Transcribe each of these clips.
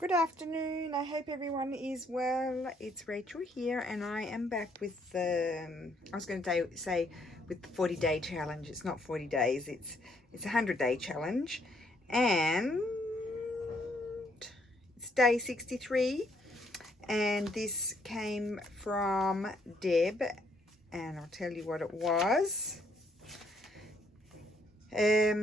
Good afternoon. I hope everyone is well. It's Rachel here, and I am back with the. I was going to say with the 40-day challenge. It's not 40 days. It's a 100-day challenge, and it's day 63. And this came from Deb, and I'll tell you what it was. A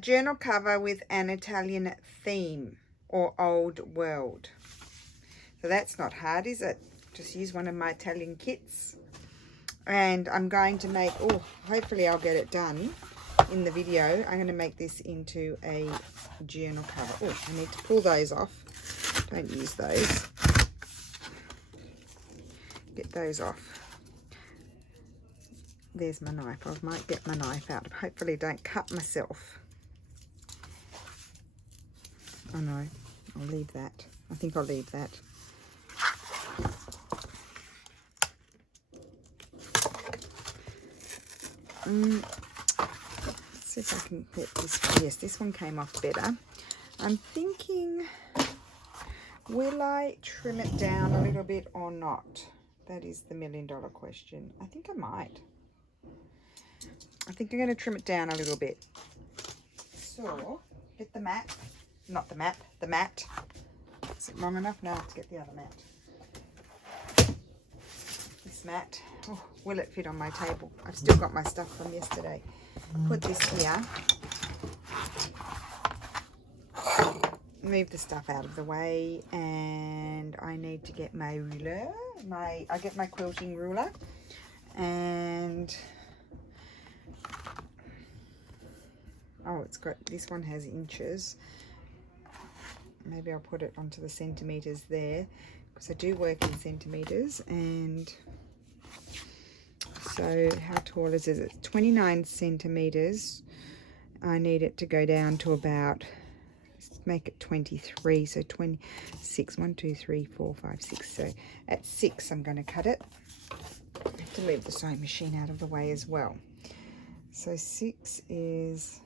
journal cover with an Italian theme, or old world. So that's not hard, is it? Just use one of my Italian kits. And I'm going to make, hopefully I'll get it done in the video. I'm going to make this into a journal cover. Oh, I need to pull those off. Don't use those. Get those off. There's my knife. I might get my knife out. Hopefully don't cut myself. Oh no. I'll leave that. I think I'll leave that. Let's see if I can get this one. Yes, this one came off better. I'm thinking, will I trim it down a little bit or not? That is the million-dollar question. I think I might. I think I'm going to trim it down a little bit. So, get the mat. Not the map, the mat. Is it long enough? Now to get the other mat. This mat. Oh, will it fit on my table? I've still got my stuff from yesterday. Put this here. Move the stuff out of the way, and I need to get my ruler. I get my quilting ruler, and it's got, this one has inches. Maybe I'll put it onto the centimeters there, because I do work in centimeters. And so how tall is it? It's 29 centimeters. I need it to go down to about, let's make it 23, so 26. 1 2 3 4 5 6. So at 6 I'm going to cut it. I have to leave the sewing machine out of the way as well. So 6 is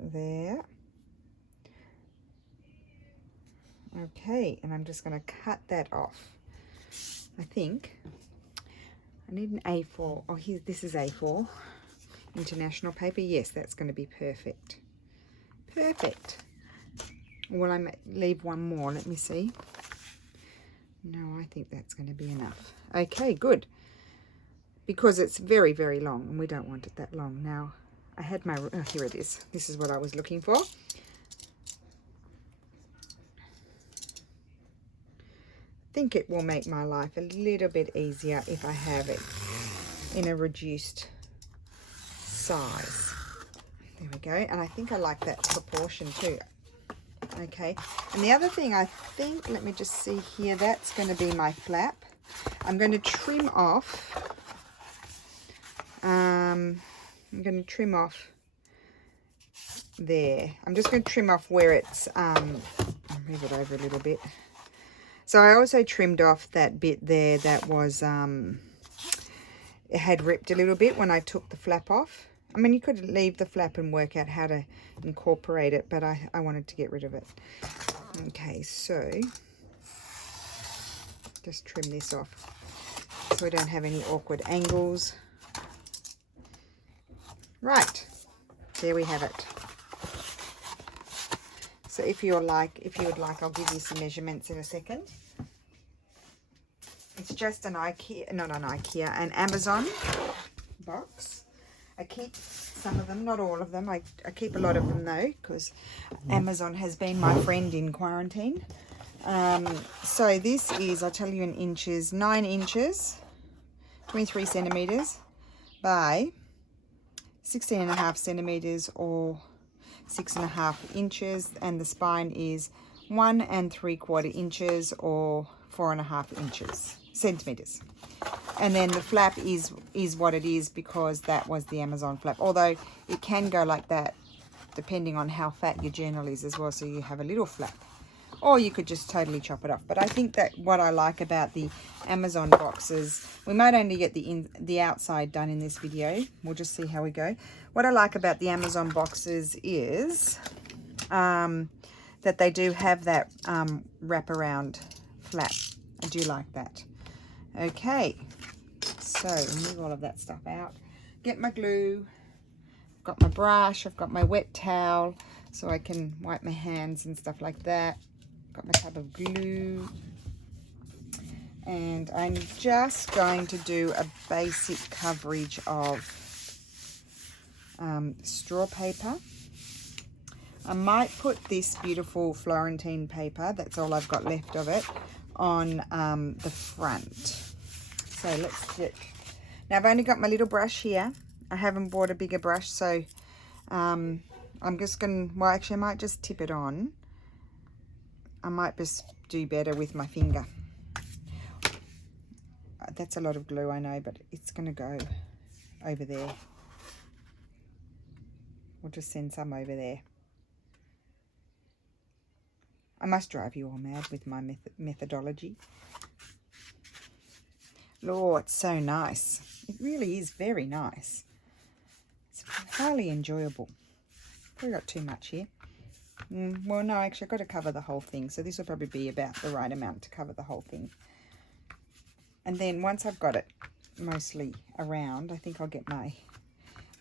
there. Okay, and I'm just going to cut that off. I think I need an A4. Oh, here, this is A4 international paper. Yes, that's going to be perfect. Perfect. Well, I may leave one more. Let me see. No, I think that's going to be enough. Okay, good. Because it's very, very long, and we don't want it that long. Now, I had my, here it is. This is what I was looking for. I think it will make my life a little bit easier if I have it in a reduced size. There we go. And I think I like that proportion too. Okay. And the other thing I think, let me just see here, that's going to be my flap. I'm going to trim off. I'm going to trim off there. I'm just going to trim off where it's, I'll move it over a little bit. So I also trimmed off that bit there that was, it had ripped a little bit when I took the flap off. I mean, you could leave the flap and work out how to incorporate it, but I wanted to get rid of it. Okay, so just trim this off so we don't have any awkward angles. Right, there we have it. So if you would like, I'll give you some measurements in a second. It's just an an Amazon box. I keep some of them, not all of them. I keep a lot of them though, because Amazon has been my friend in quarantine. So this is, I'll tell you in inches, 9 inches, 23 centimeters by 16.5 centimeters or 6.5 inches, and the spine is 1 3/4 inches or 4.5 centimeters. And then the flap is what it is, because that was the Amazon flap. Although it can go like that depending on how fat your journal is as well, so you have a little flap. Or you could just totally chop it off. But I think that what I like about the Amazon boxes, we might only get the outside done in this video. We'll just see how we go. What I like about the Amazon boxes is that they do have that wraparound flap. I do like that. Okay, so move all of that stuff out. Get my glue. I've got my brush. I've got my wet towel so I can wipe my hands and stuff like that. Got my tub of glue. And I'm just going to do a basic coverage of straw paper. I might put this beautiful Florentine paper, that's all I've got left of it, on the front. So let's check. Now I've only got my little brush here. I haven't bought a bigger brush, so I'm just going to, well actually I might just tip it on. I might just do better with my finger. That's a lot of glue, I know, but it's going to go over there. We'll just send some over there. I must drive you all mad with my methodology. Oh, it's so nice. It really is very nice. It's highly enjoyable. Probably got too much here. Well, no, actually, I've got to cover the whole thing. So this will probably be about the right amount to cover the whole thing. And then once I've got it mostly around, I think I'll get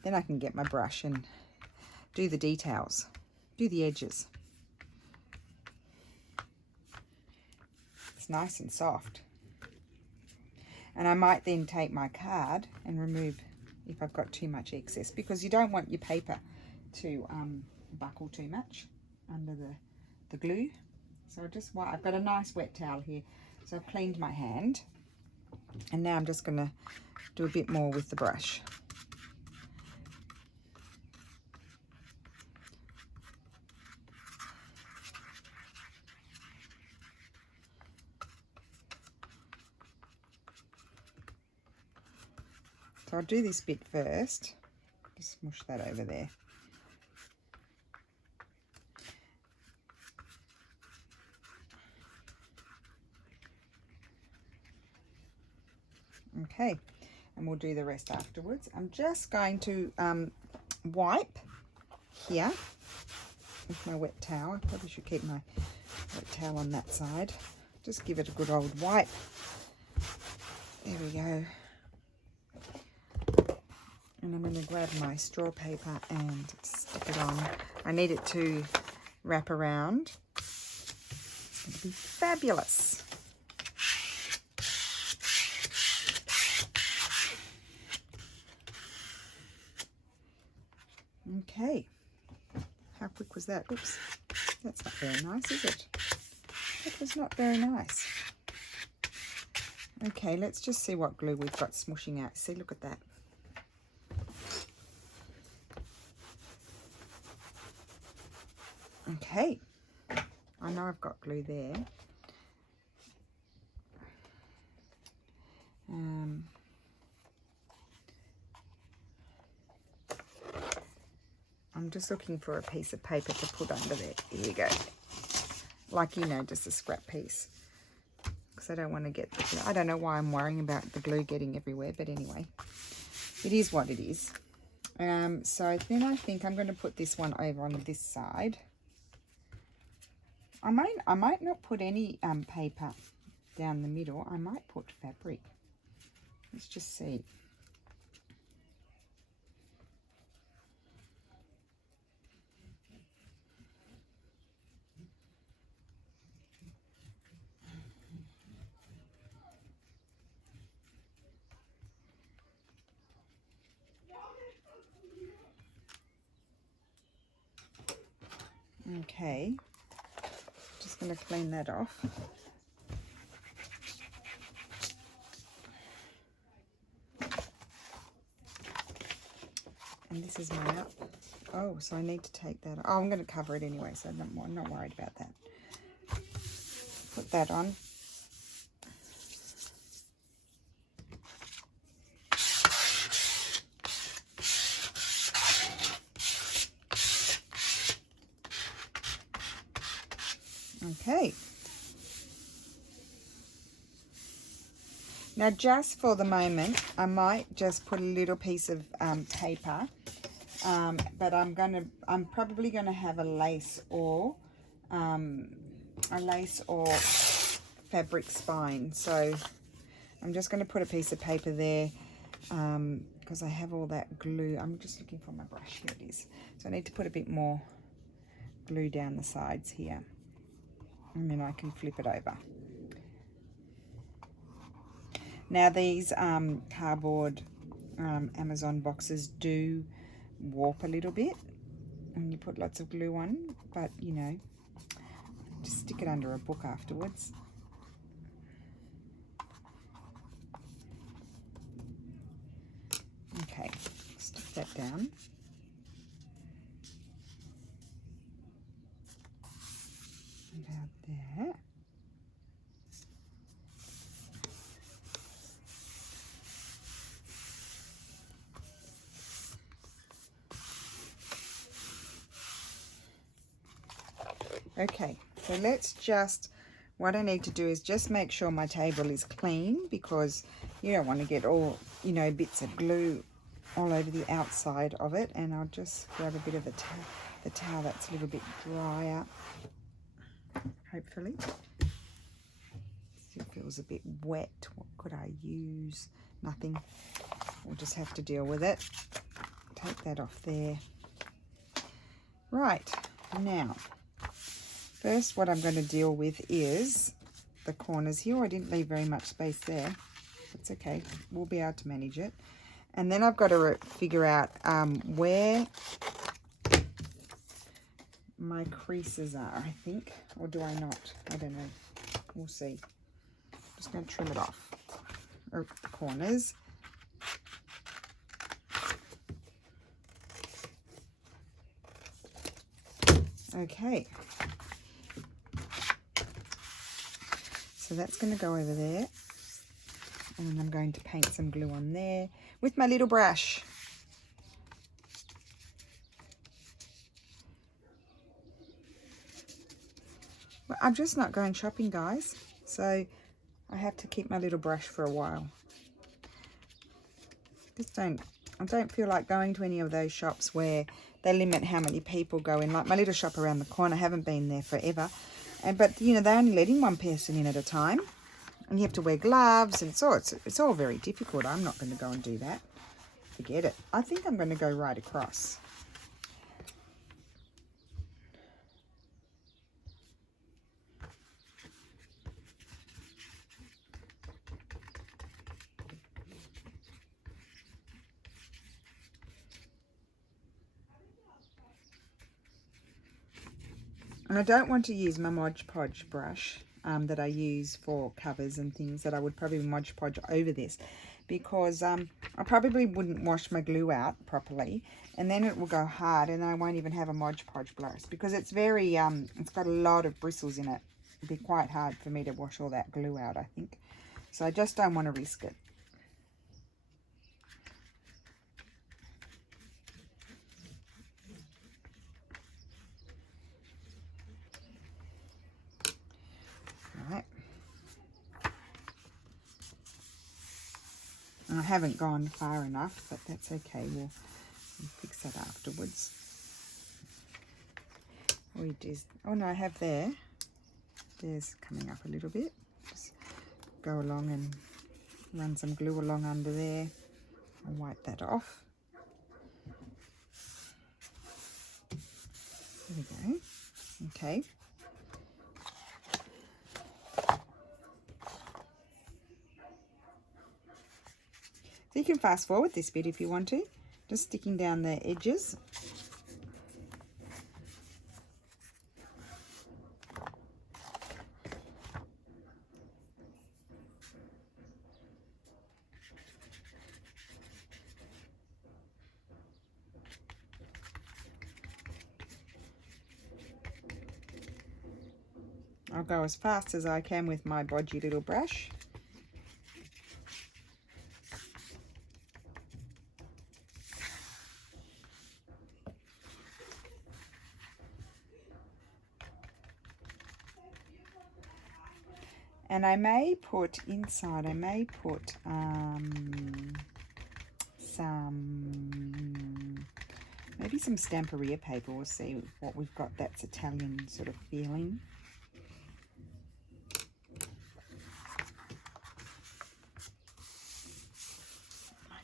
then I can get my brush and do the details, do the edges. It's nice and soft. And I might then take my card and remove if I've got too much excess, because you don't want your paper to buckle too much under the glue. So I've got a nice wet towel here. So I've cleaned my hand. And now I'm just going to do a bit more with the brush. So I'll do this bit first. Just smush that over there. Okay, and we'll do the rest afterwards. I'm just going to wipe here with my wet towel. I probably should keep my wet towel on that side. Just give it a good old wipe. There we go. And I'm going to grab my straw paper and stick it on. I need it to wrap around. It's going to be fabulous. Okay, how quick was that? Oops, that's not very nice, is it? That was not very nice. Okay, let's just see what glue we've got smushing out. See, look at that. Okay, I know I've got glue there. I'm just looking for a piece of paper to put under there. Here you go. Like, you know, just a scrap piece. Because I don't want to get the glue. I don't know why I'm worrying about the glue getting everywhere, but anyway, it is what it is. So then I think I'm going to put this one over on this side. I might not put any paper down the middle. I might put fabric. Let's just see. Okay, just going to clean that off. And this is my up. Oh, so I need to take that. Oh, I'm going to cover it anyway, so I'm not worried about that. Put that on. Okay. Now, just for the moment, I might just put a little piece of paper, but I'm probably gonna have a lace or a lace or fabric spine. So I'm just going to put a piece of paper there because I have all that glue. I'm just looking for my brush. Here it is. So I need to put a bit more glue down the sides here, and then I can flip it over. Now these cardboard Amazon boxes do warp a little bit when you put lots of glue on, but you know, just stick it under a book afterwards. Okay, stick that down. About there. Okay, so let's just, what I need to do is just make sure my table is clean, because you don't want to get all, you know, bits of glue all over the outside of it. And I'll just grab a bit of the towel that's a little bit drier, hopefully. Still feels a bit wet. What could I use? Nothing. We'll just have to deal with it. Take that off there. Right, now first what I'm going to deal with is the corners here. I didn't leave very much space there. It's okay, we'll be able to manage it. And then I've got to figure out where my creases are, I think. Or do I not? I don't know. We'll see. Just going to trim it off, or the corners. Okay. So that's going to go over there, and then I'm going to paint some glue on there with my little brush. But I'm just not going shopping, guys, so I have to keep my little brush for a while. I don't feel like going to any of those shops where they limit how many people go in. Like my little shop around the corner, I haven't been there forever. But you know, they're only letting one person in at a time, and you have to wear gloves, and it's all very difficult. I'm not going to go and do that. Forget it. I think I'm going to go right across. And I don't want to use my Mod Podge brush that I use for covers and things, that I would probably Mod Podge over this, because I probably wouldn't wash my glue out properly, and then it will go hard, and I won't even have a Mod Podge brush, because it's very, it's got a lot of bristles in it. It'd be quite hard for me to wash all that glue out, I think. So I just don't want to risk it. I haven't gone far enough, but that's okay. We'll fix that afterwards. Oh no, I have there. There's coming up a little bit. Just go along and run some glue along under there. I'll wipe that off. There we go. Okay. So you can fast forward this bit if you want to, just sticking down the edges. I'll go as fast as I can with my bodgy little brush. And I may put inside, maybe Maybe some Stamperia paper. We'll see what we've got that's Italian sort of feeling.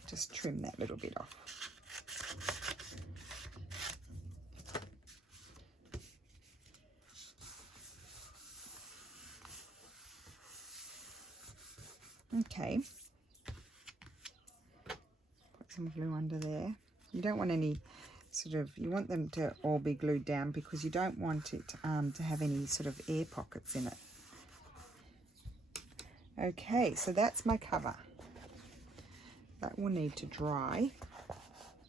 Just trim that little bit off. Okay. Put some glue under there. You don't want any sort of, you want them to all be glued down because you don't want it to have any sort of air pockets in it. Okay, so that's my cover. That will need to dry.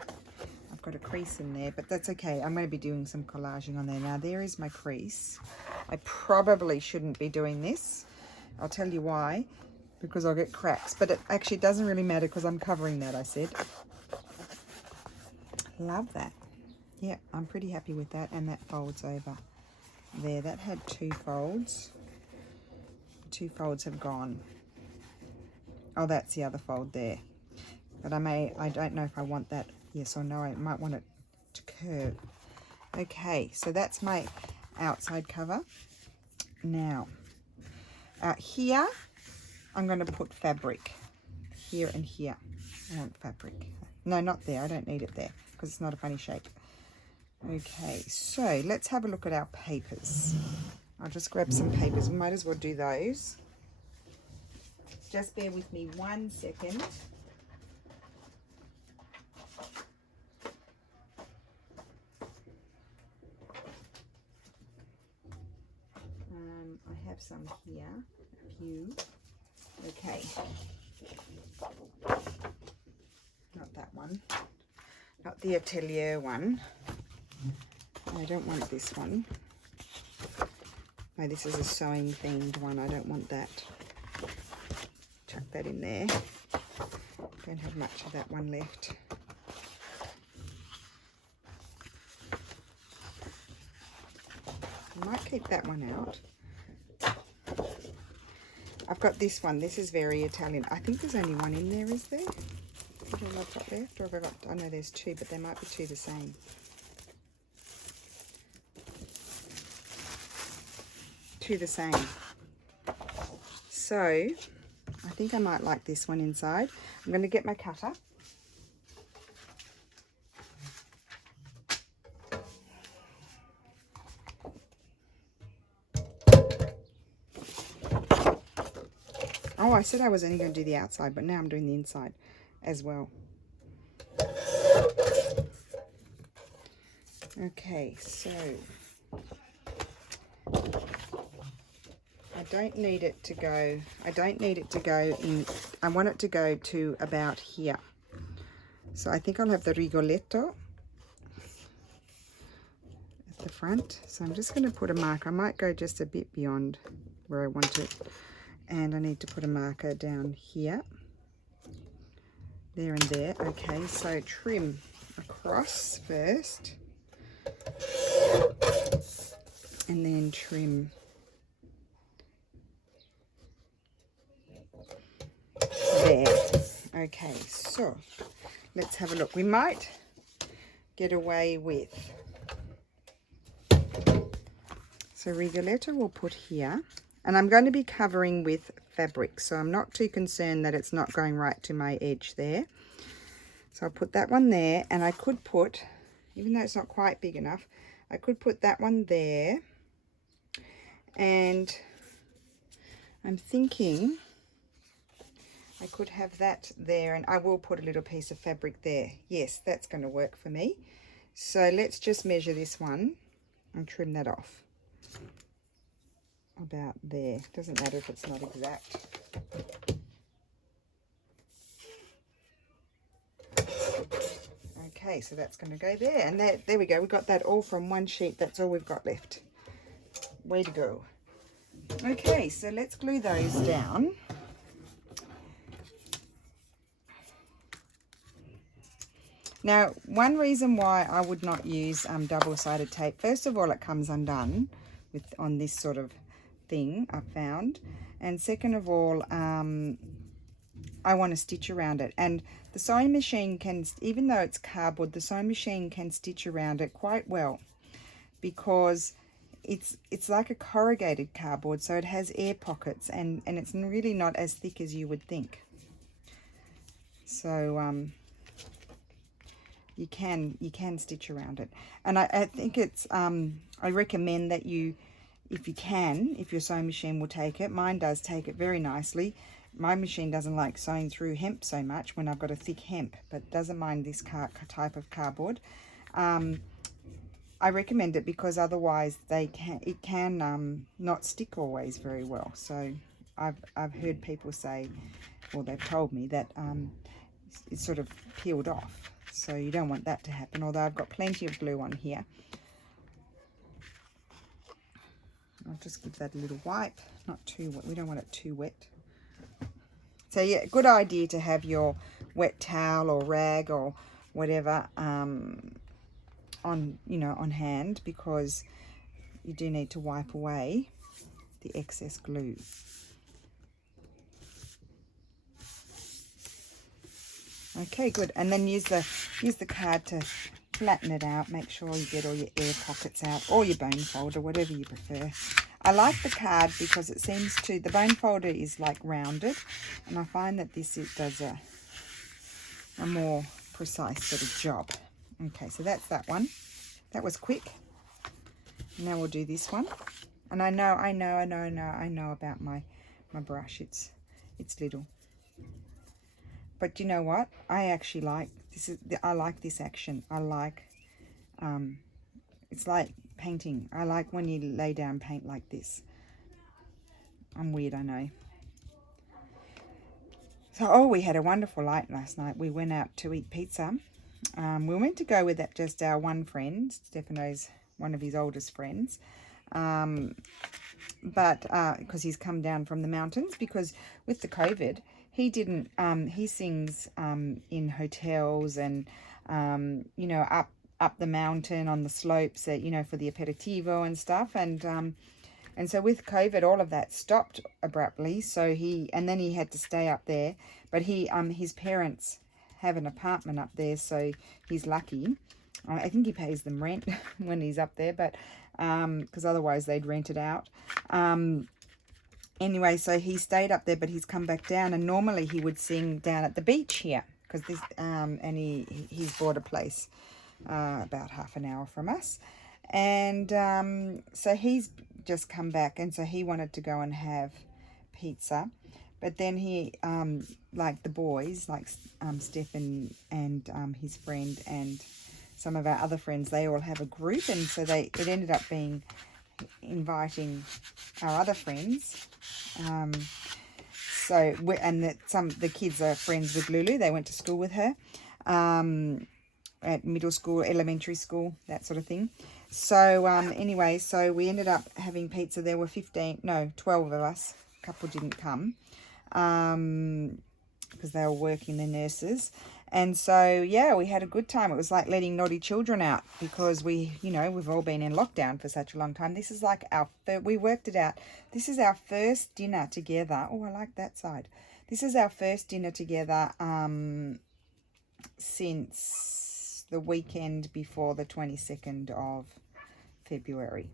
I've got a crease in there, but that's okay. I'm going to be doing some collaging on there. Now there is my crease. I probably shouldn't be doing this. I'll tell you why. Because I'll get cracks. But it actually doesn't really matter because I'm covering that, I said. Love that. Yeah, I'm pretty happy with that. And that folds over there. That had 2 folds. 2 folds have gone. Oh, that's the other fold there. But I don't know if I want that, yes or no. I might want it to curve. Okay, so that's my outside cover. Now, here, I'm going to put fabric. Here and here. I want fabric. No, not there. I don't need it there because it's not a funny shape. Okay, so let's have a look at our papers. I'll just grab some papers. We might as well do those. Just bear with me 1 second. I have some here, a few. Okay. Not that one. Not the Atelier one. I don't want this one. No, this is a sewing themed one. I don't want that. Chuck that in there. Don't have much of that one left. I might keep that one out. I've got this one. This is very Italian. I think there's only one in there, is there? What have I got left? Or have I got, I know there's 2, but there might be 2 the same. 2 the same. So, I think I might like this one inside. I'm going to get my cutter. Oh, I said I was only going to do the outside, but now I'm doing the inside as well. Okay, so I don't need it to go, in, I want it to go to about here. So I think I'll have the rigoletto at the front. So I'm just going to put a mark. I might go just a bit beyond where I want it. And I need to put a marker down here, there and there. Okay, so trim across first, and then trim there. Okay, so let's have a look. We might get away with, so Rigoletto we'll put here. And I'm going to be covering with fabric, so I'm not too concerned that it's not going right to my edge there. So I'll put that one there, and I could put, even though it's not quite big enough, I could put that one there. And I'm thinking I could have that there, and I will put a little piece of fabric there. Yes, that's going to work for me. So let's just measure this one and trim that off. About there. Doesn't matter if it's not exact. Okay, so that's going to go there, and there we go. We got that all from one sheet. That's all we've got left. Way to go. Okay, so let's glue those down. Now, one reason why I would not use double-sided tape, first of all, it comes undone on this sort of thing I found, and second of all, I want to stitch around it. And the sewing machine can, even though it's cardboard, the sewing machine can stitch around it quite well, because it's like a corrugated cardboard, so it has air pockets, and it's really not as thick as you would think. So you can stitch around it. And I think it's I recommend that you, if you can, if your sewing machine will take it, mine does take it very nicely. My machine doesn't like sewing through hemp so much when I've got a thick hemp, but doesn't mind this type of cardboard. I recommend it because otherwise it can not stick always very well. So I've heard people say, well, they've told me that it's sort of peeled off. So you don't want that to happen, although I've got plenty of glue on here. I'll just give that a little wipe, not too wet. We don't want it too wet. So yeah, good idea to have your wet towel or rag or whatever on hand, because you do need to wipe away the excess glue. Okay, good. And then use the card to flatten it out. Make sure you get all your air pockets out, or your bone folder, whatever you prefer. I like the card because it seems to, the bone folder is like rounded, and I find that it does a more precise sort of job. Okay, so that's that one. That was quick. Now we'll do this one. And I know about my brush. It's little. But you know what? I actually like this. I like this action. I like it's like painting. I like when you lay down paint like this. I'm weird, I know. So we had a wonderful night last night. We went out to eat pizza. We went to go with just our one friend. Stefano's one of his oldest friends. But because he's come down from the mountains, because with the COVID, he didn't, he sings in hotels and, up the mountain on the slopes, for the aperitivo and stuff. And so with COVID, all of that stopped abruptly. So then he had to stay up there. But his parents have an apartment up there, so he's lucky. I think he pays them rent when he's up there, but because otherwise they'd rent it out. Anyway, so he stayed up there, but he's come back down, and normally he would sing down at the beach here, because this and he's bought a place about half an hour from us, and so he's just come back, and so he wanted to go and have pizza, but then he like the boys, like Stefan and his friend and some of our other friends, they all have a group, and so it ended up being inviting our other friends. The kids are friends with Lulu. They went to school with her at middle school, elementary school, that sort of thing. So anyway, so we ended up having pizza. There were 12 of us. A couple didn't come because they were working, the nurses. And so, yeah, we had a good time. It was like letting naughty children out, because we've all been in lockdown for such a long time. This is like we worked it out. This is our first dinner together. Oh, I like that side. This is our first dinner together since the weekend before the 22nd of February.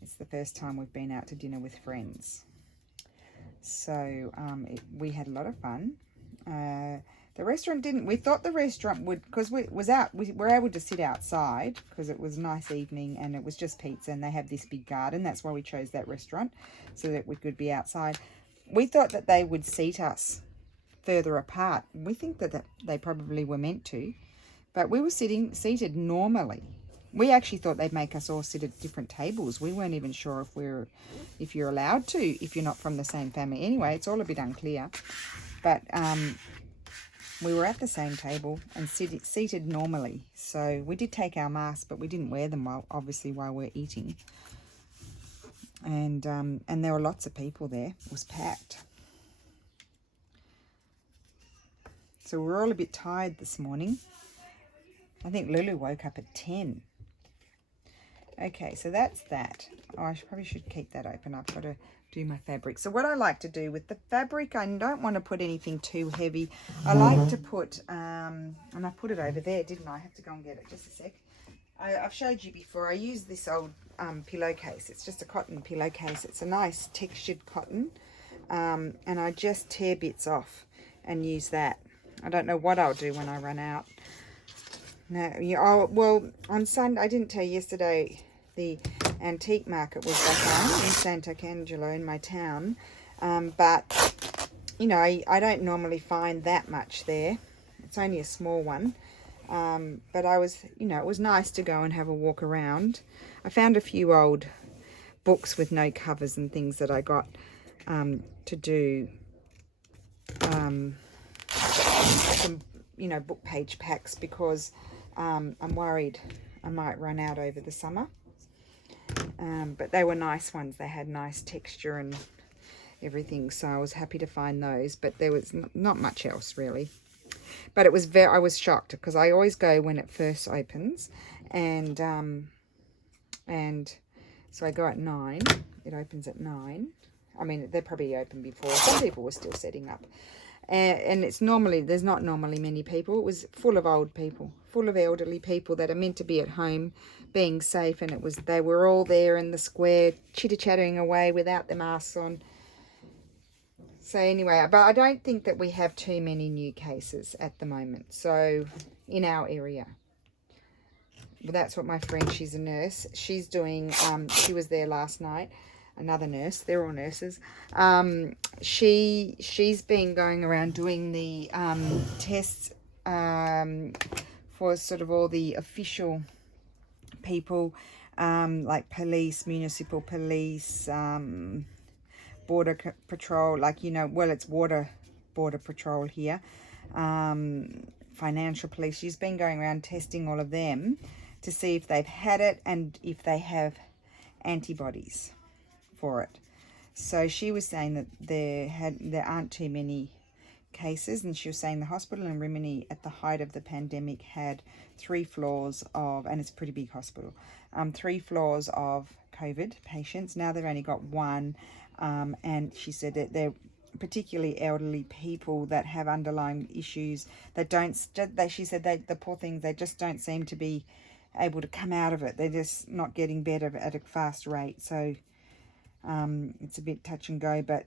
It's the first time we've been out to dinner with friends. So we had a lot of fun. The restaurant didn't. We thought the restaurant would, because we were able to sit outside because it was a nice evening and it was just pizza, and they have this big garden. That's why we chose that restaurant, so that we could be outside. We thought that they would seat us further apart. We think that they probably were meant to, but we were seated normally. We actually thought they'd make us all sit at different tables. We weren't even sure if you're allowed to, if you're not from the same family. Anyway, it's all a bit unclear, but we were at the same table and seated normally. So we did take our masks, but we didn't wear them while we're eating. And there were lots of people there. It was packed. So we're all a bit tired this morning. I think Lulu woke up at 10. Okay, so that's that. Oh, probably should keep that open. I've got to do my fabric. So what I like to do with the fabric, I don't want to put anything too heavy. I like to put, and I put it over there, didn't I? I have to go and get it. Just a sec. I've showed you before. I use this old pillowcase. It's just a cotton pillowcase. It's a nice textured cotton. And I just tear bits off and use that. I don't know what I'll do when I run out. No, well, on Sunday, I didn't tell you yesterday, the antique market was back on in Sant'Angelo in my town. But, you know, I don't normally find that much there. It's only a small one. But I was, you know, it was nice to go and have a walk around. I found a few old books with no covers and things that I got to do some, you know, book page packs because I'm worried I might run out over the summer. But they were nice ones. They had nice texture and everything, so I was happy to find those. But there was not much else really. But it was I was shocked because I always go when it first opens, and so I go at 9. It opens at 9. I mean, they're probably open before. Some people were still setting up, and it's normally, there's not normally many people. It was full of old people, full of elderly people that are meant to be at home, being safe, and they were all there in the square chitter-chattering away without their masks on. So anyway, but I don't think that we have too many new cases at the moment. So in our area, well, that's what my friend, she's a nurse. She's doing, she was there last night. Another nurse, they're all nurses. She's been going around doing the tests for sort of all the official people, like police, municipal police, border patrol, like, you know, well, it's border patrol here, financial police. She's been going around testing all of them to see if they've had it and if they have antibodies for it. So she was saying that there aren't too many cases, and she was saying the hospital in Rimini at the height of the pandemic had 3 floors of, and it's a pretty big hospital, 3 floors of COVID patients. Now they've only got 1. And she said that they're particularly elderly people that have underlying issues that she said the poor things, they just don't seem to be able to come out of it. They're just not getting better at a fast rate. So it's a bit touch and go, but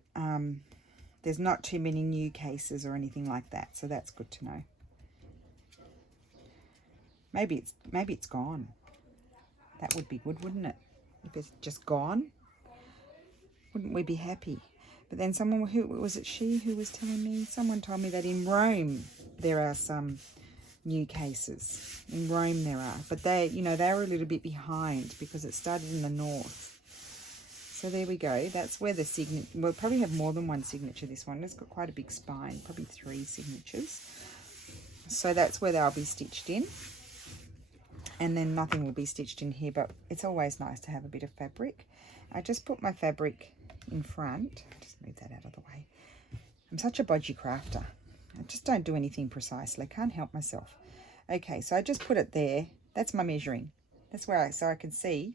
there's not too many new cases or anything like that. So that's good to know. Maybe it's gone. That would be good, wouldn't it? If it's just gone. Wouldn't we be happy? But then someone, who was it, she who was telling me, someone told me that in Rome there are some new cases. In Rome there are, but they, you know, they were a little bit behind because it started in the north. So there we go. That's where the signature, we'll probably have more than one signature. This one, it's got quite a big spine, probably 3 signatures. So that's where they'll be stitched in. And then nothing will be stitched in here, but it's always nice to have a bit of fabric. I just put my fabric in front. Just move that out of the way. I'm such a bodgy crafter. I just don't do anything precisely. I can't help myself. Okay, so I just put it there. That's my measuring. That's where so I can see,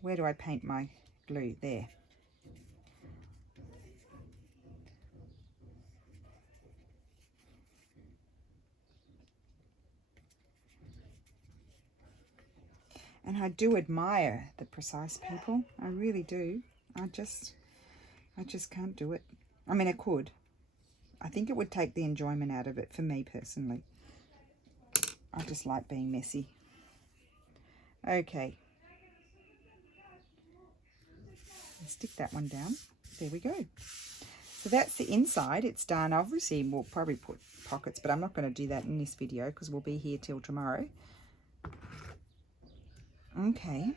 where do I paint my glue? There. And I do admire the precise people. I really do. I just can't do it. I mean, I could. I think it would take the enjoyment out of it for me personally. I just like being messy. Okay. Stick that one down. There we go. So that's the inside. It's done. Obviously, we'll probably put pockets, but I'm not going to do that in this video because we'll be here till tomorrow. Okay.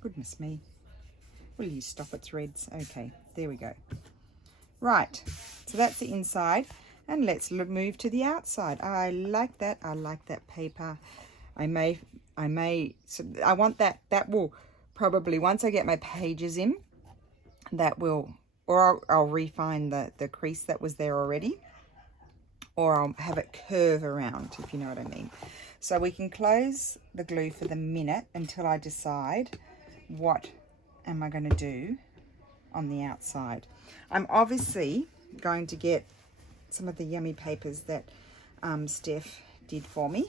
Goodness me. Will you stop at threads? Okay, there we go. Right, so that's the inside, and let's move to the outside. I like that. I like that paper. I want that will probably, once I get my pages in, that will, or I'll refine the crease that was there already, or I'll have it curve around, if you know what I mean. So we can close the glue for the minute until I decide what am I going to do on the outside. I'm obviously going to get some of the yummy papers that Steph did for me,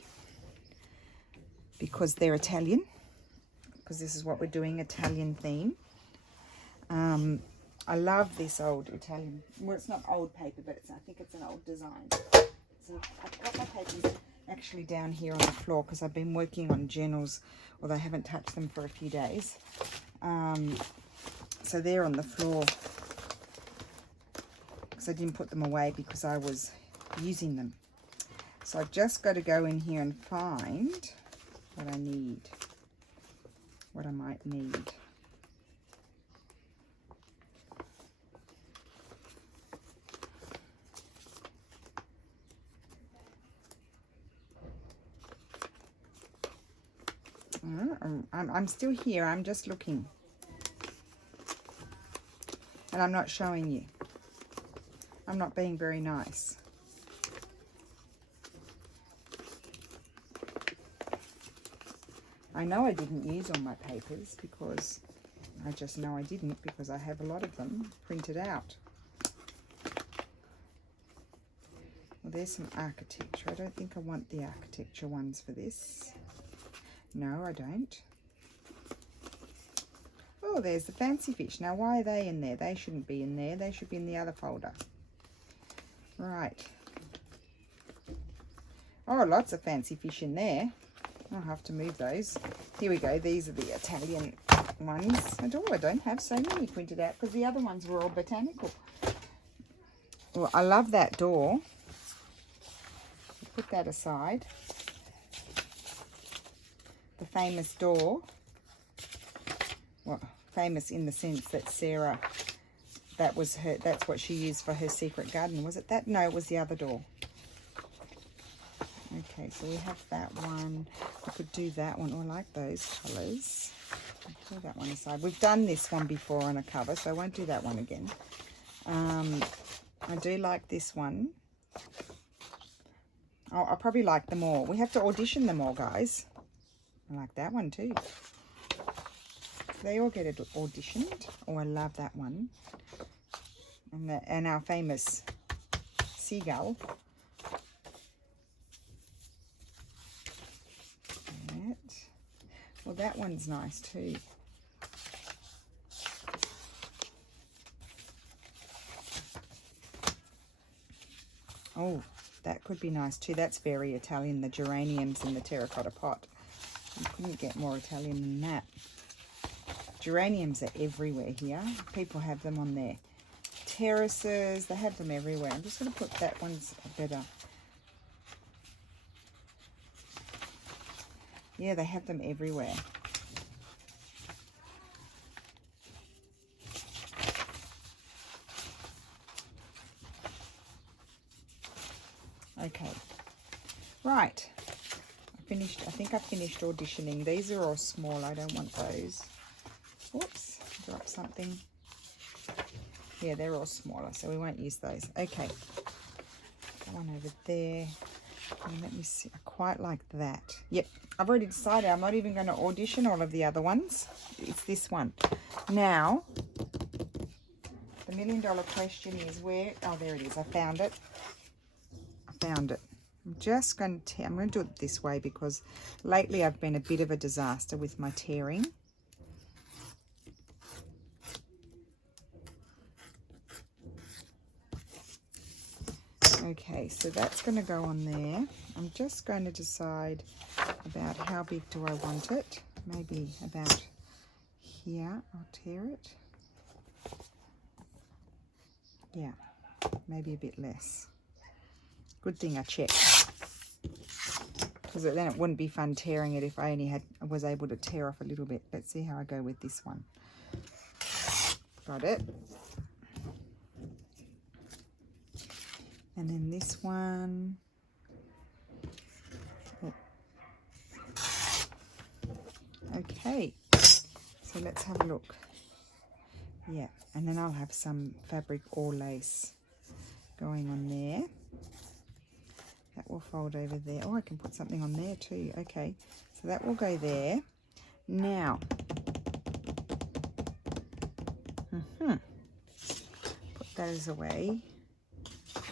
because they're Italian, because this is what we're doing, Italian theme. I love this old Italian, well, it's not old paper, but I think it's an old design. So I've got my papers actually down here on the floor because I've been working on journals, although I haven't touched them for a few days. So they're on the floor because I didn't put them away because I was using them. So I've just got to go in here and find what I need, what I might need. I'm still here, I'm just looking. And I'm not showing you. I'm not being very nice. I know I didn't use all my papers because I just know I didn't, because I have a lot of them printed out. Well, there's some architecture. I don't think I want the architecture ones for this. No, I don't. Oh, there's the fancy fish. Now, why are they in there? They shouldn't be in there. They should be in the other folder. Right. Oh, lots of fancy fish in there. I'll have to move those. Here we go. These are the Italian ones. And oh, I don't have so many printed out because the other ones were all botanical. Well, I love that door. Put that aside. The famous door. Well, famous in the sense that Sarah, that was her, that's what she used for her secret garden. Was it that? No, it was the other door. Okay, so we have that one. I could do that one. Oh, I like those colours. I'll pull that one aside. We've done this one before on a cover, so I won't do that one again. I do like this one. Oh, I probably like them all. We have to audition them all, guys. I like that one too. They all get auditioned. Oh, I love that one. And our famous seagull. Well, that one's nice too. Oh, that could be nice too. That's very Italian, the geraniums in the terracotta pot. You couldn't get more Italian than that. Geraniums are everywhere here. People have them on their terraces. They have them everywhere. I'm just going to put that one's better. Yeah, they have them everywhere. Okay. Right. I think I finished auditioning. These are all small. I don't want those. Whoops, dropped something. Yeah, they're all smaller, so we won't use those. Okay. That one over there. And let me see. I quite like that. Yep. I've already decided I'm not even going to audition all of the other ones. It's this one. Now, the $1 million question is where... Oh, there it is. I found it. Found it. I'm just going to... I'm going to do it this way because lately I've been a bit of a disaster with my tearing. Okay, so that's going to go on there. I'm just going to decide about how big do I want it. Maybe about here. I'll tear it. Yeah, maybe a bit less. Good thing I checked. Because then it wouldn't be fun tearing it if I only was able to tear off a little bit. Let's see how I go with this one. Got it. And then this one. Oh. Okay, so let's have a look. Yeah, and then I'll have some fabric or lace going on there. That will fold over there. Oh, I can put something on there too. Okay, so that will go there. Now, put that as away. Put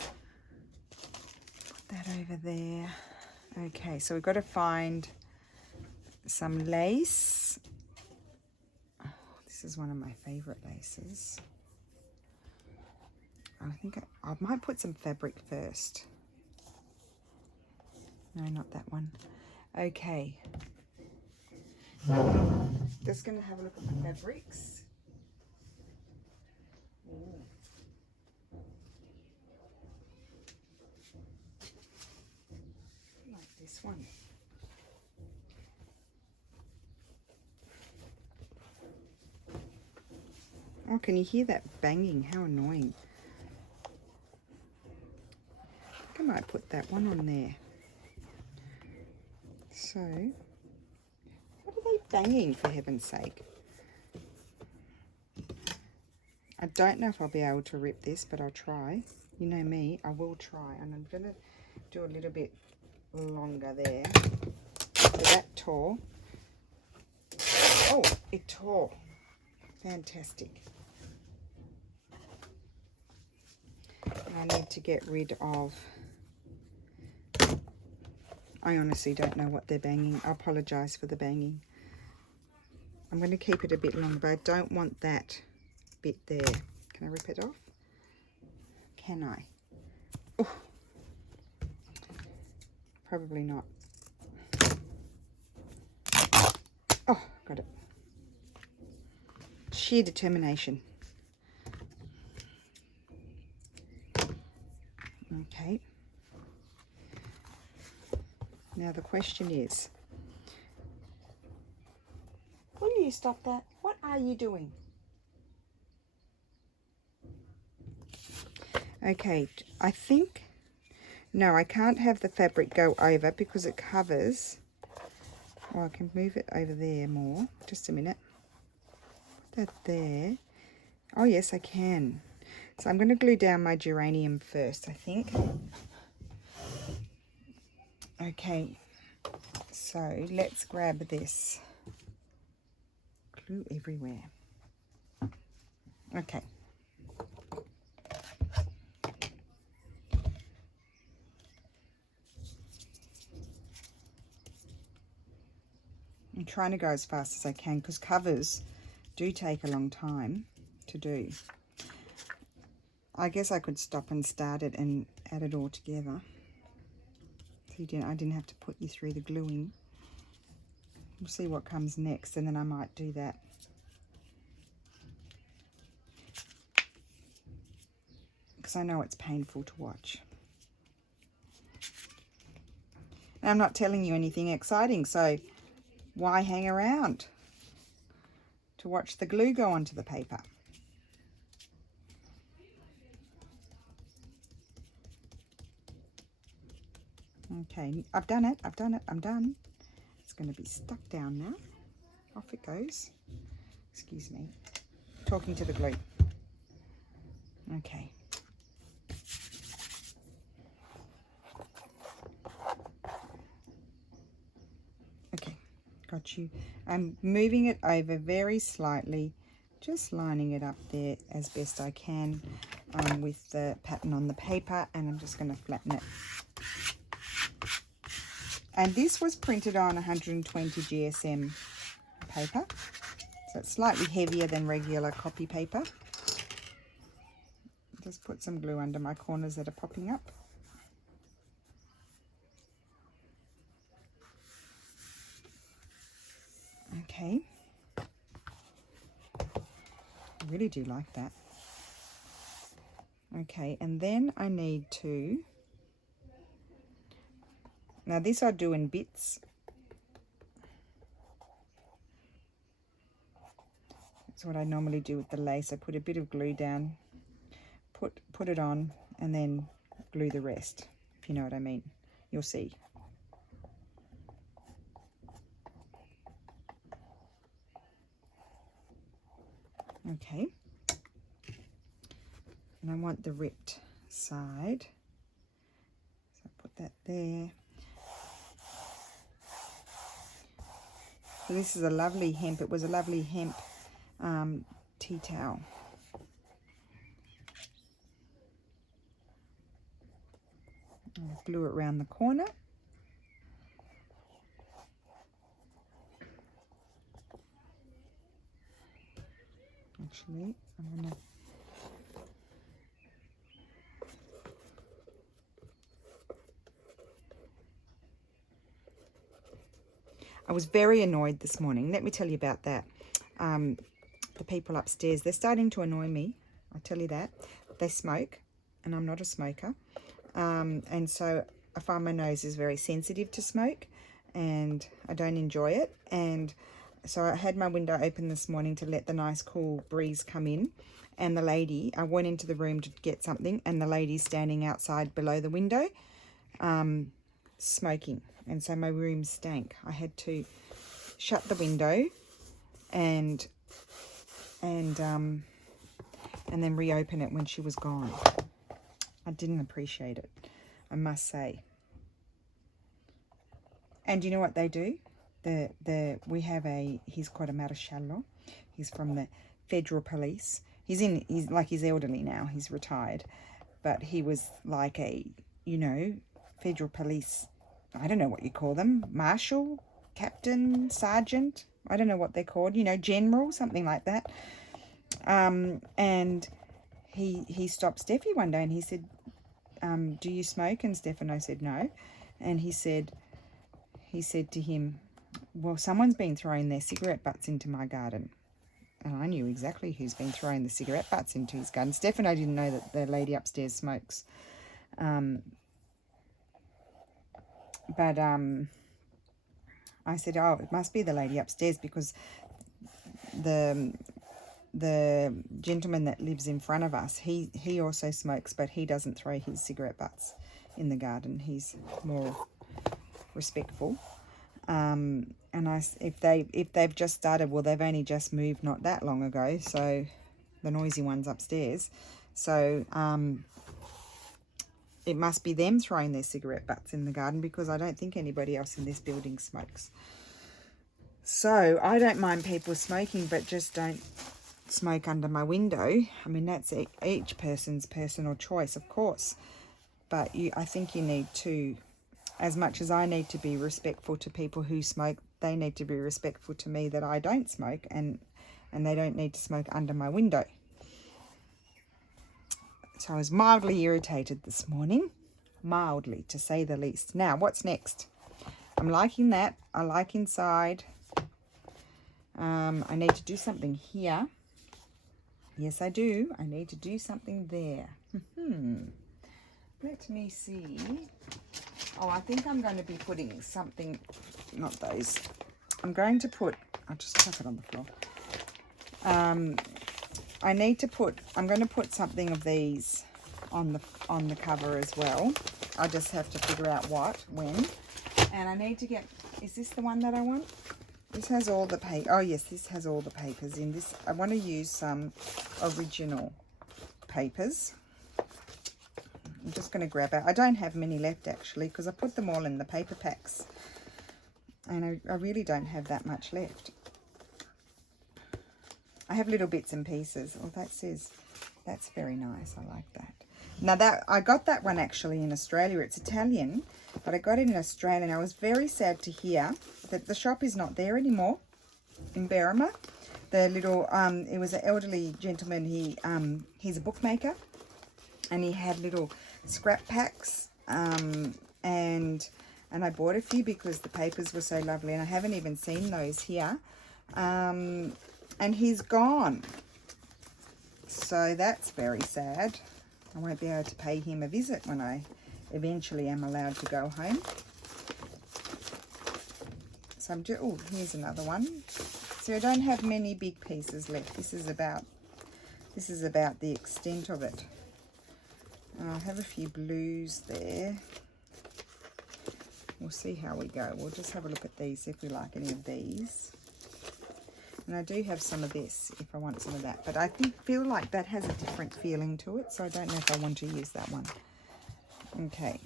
that over there. Okay, so we've got to find some lace. Oh, this is one of my favorite laces. I think I might put some fabric first. No, not that one. Okay. Just going to have a look at my fabrics. Ooh. Like this one. Oh, can you hear that banging? How annoying. I think I might put that one on there. So, what are they banging, for heaven's sake? I don't know if I'll be able to rip this, but I'll try. You know me, I will try. And I'm going to do a little bit longer there. So that tore. Oh, it tore. Fantastic. And I need to get rid of... I honestly don't know what they're banging. I apologise for the banging. I'm going to keep it a bit longer, but I don't want that bit there. Can I rip it off? Can I? Oh, probably not. Oh, got it. Sheer determination. Okay. Now the question is, will you stop that? What are you doing? Okay, I think, no, I can't have the fabric go over because it covers. Oh, I can move it over there more. Just a minute. Put that there. Oh, yes, I can. So I'm going to glue down my geranium first, I think. Okay, so let's grab this. Glue everywhere. Okay. I'm trying to go as fast as I can because covers do take a long time to do. I guess I could stop and start it and add it all together. So I didn't have to put you through the gluing. We'll see what comes next, and then I might do that. Because I know it's painful to watch. And I'm not telling you anything exciting, so why hang around to watch the glue go onto the paper? Okay, I've done it, I'm done. It's going to be stuck down now. Off it goes. Excuse me. Talking to the glue. Okay. Okay, got you. I'm moving it over very slightly, just lining it up there as best I can with the pattern on the paper, and I'm just going to flatten it. And this was printed on 120 GSM paper, so it's slightly heavier than regular copy paper. Just put some glue under my corners that are popping up. Okay. I really do like that. Okay, and then I need to... Now this I do in bits. That's what I normally do with the lace. I put a bit of glue down, put it on, and then glue the rest, if you know what I mean. You'll see. Okay. And I want the ripped side. So I put that there. So this is a lovely hemp. It was a lovely hemp tea towel. I glue it around the corner. Actually, I'm gonna I was very annoyed this morning. Let me tell you about that. The people upstairs, they're starting to annoy me. I tell you that. They smoke, and I'm not a smoker. And so I find my nose is very sensitive to smoke, and I don't enjoy it. And so I had my window open this morning to let the nice cool breeze come in. And the lady, I went into the room to get something, and the lady's standing outside below the window, smoking. And so my room stank. I had to shut the window and then reopen it when she was gone. I didn't appreciate it, I must say. And you know what they do? We have he's called a maresciallo. He's from the federal police. He's elderly now. He's retired, but he was like a, federal police. I don't know what you call them. Marshal, captain, sergeant. I don't know what they're called. General, something like that. And he stopped Steffi one day and he said, do you smoke? And Stefano said no. And he said to him, well, someone's been throwing their cigarette butts into my garden. And I knew exactly who's been throwing the cigarette butts into his garden. Stefano didn't know that the lady upstairs smokes. But I said, oh, it must be the lady upstairs, because the gentleman that lives in front of us, he also smokes, but he doesn't throw his cigarette butts in the garden. He's more respectful. And if they've just started, well, they've only just moved not that long ago, so the noisy one's upstairs. So it must be them throwing their cigarette butts in the garden, because I don't think anybody else in this building smokes. So I don't mind people smoking, but just don't smoke under my window. I mean, that's each person's personal choice, of course. But I think you need to, as much as I need to be respectful to people who smoke, they need to be respectful to me that I don't smoke, and they don't need to smoke under my window. So I was mildly irritated this morning. Mildly, to say the least. Now, what's next? I'm liking that. I like inside. I need to do something here. Yes, I do. I need to do something there. Let me see. Oh, I think I'm going to be putting something, not those. I'm going to put, I'll just chuck it on the floor. I'm going to put something of these on the cover as well. I just have to figure out when. And I need to get, is this the one that I want? This has all the paper. Oh yes, this has all the papers in this. I want to use some original papers. I'm just going to grab out. I don't have many left actually, because I put them all in the paper packs. And I really don't have that much left. I have little bits and pieces. Oh, that's very nice. I like that. Now I got that one actually in Australia. It's Italian, but I got it in Australia, and I was very sad to hear that the shop is not there anymore in Berrima. The little, it was an elderly gentleman. He's a bookmaker, and he had little scrap packs, and I bought a few because the papers were so lovely, and I haven't even seen those here. And he's gone. So that's very sad. I won't be able to pay him a visit when I eventually am allowed to go home. So oh, here's another one. So I don't have many big pieces left. This is about the extent of it. I have a few blues there. We'll see how we go. We'll just have a look at these, if we like any of these. And I do have some of this if I want some of that. But I feel like that has a different feeling to it. So I don't know if I want to use that one. Okay.